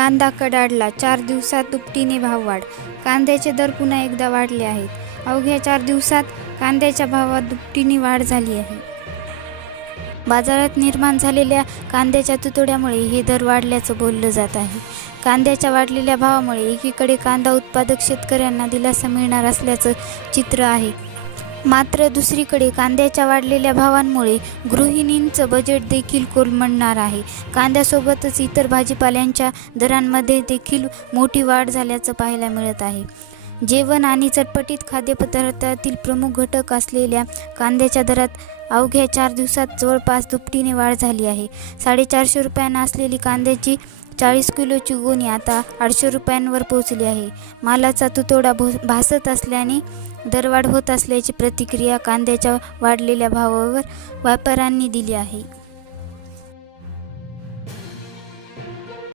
कांदा कडाडला चार दिवसात दुपटीने भाववाढ कांद्याचे दर पुन्हा एकदा वाढले आहेत. अवघ्या चार दिवसात कांद्याच्या भावात दुपटीने वाढ झाली आहे. बाजारात निर्माण झालेल्या कांद्याच्या तुतोड्यामुळे हे दर वाढल्याचं बोललं जात आहे. कांद्याच्या वाढलेल्या भावामुळे एकीकडे कांदा उत्पादक शेतकऱ्यांना दिलासा मिळणार असल्याचं चित्र आहे. मात्र दुसरीकडे कांद्याच्या वाढलेल्या भावांमुळे गृहिणींचं बजेट देखील कोलमडणार आहे. कांद्यासोबतच इतर भाजीपाल्यांच्या दरांमध्ये देखील मोठी वाढ झाल्याचं पाहायला मिळत आहे. जेवण आणि चटपटीत खाद्यपदार्थातील प्रमुख घटक असलेल्या कांद्याच्या दरात अवघ्या चार दिवसात जवळपास दुपटीने वाढ झाली आहे. साडेचारशे रुपयांना असलेली कांद्याची चाळीस किलोची गोणी आता आठशे रुपयांवर पोहोचली आहे. मालाचा तुतोडा भो भासत असल्याने दरवाढ होत असल्याची प्रतिक्रिया कांद्याच्या वाढलेल्या भावावर व्यापाऱ्यांनी दिली आहे.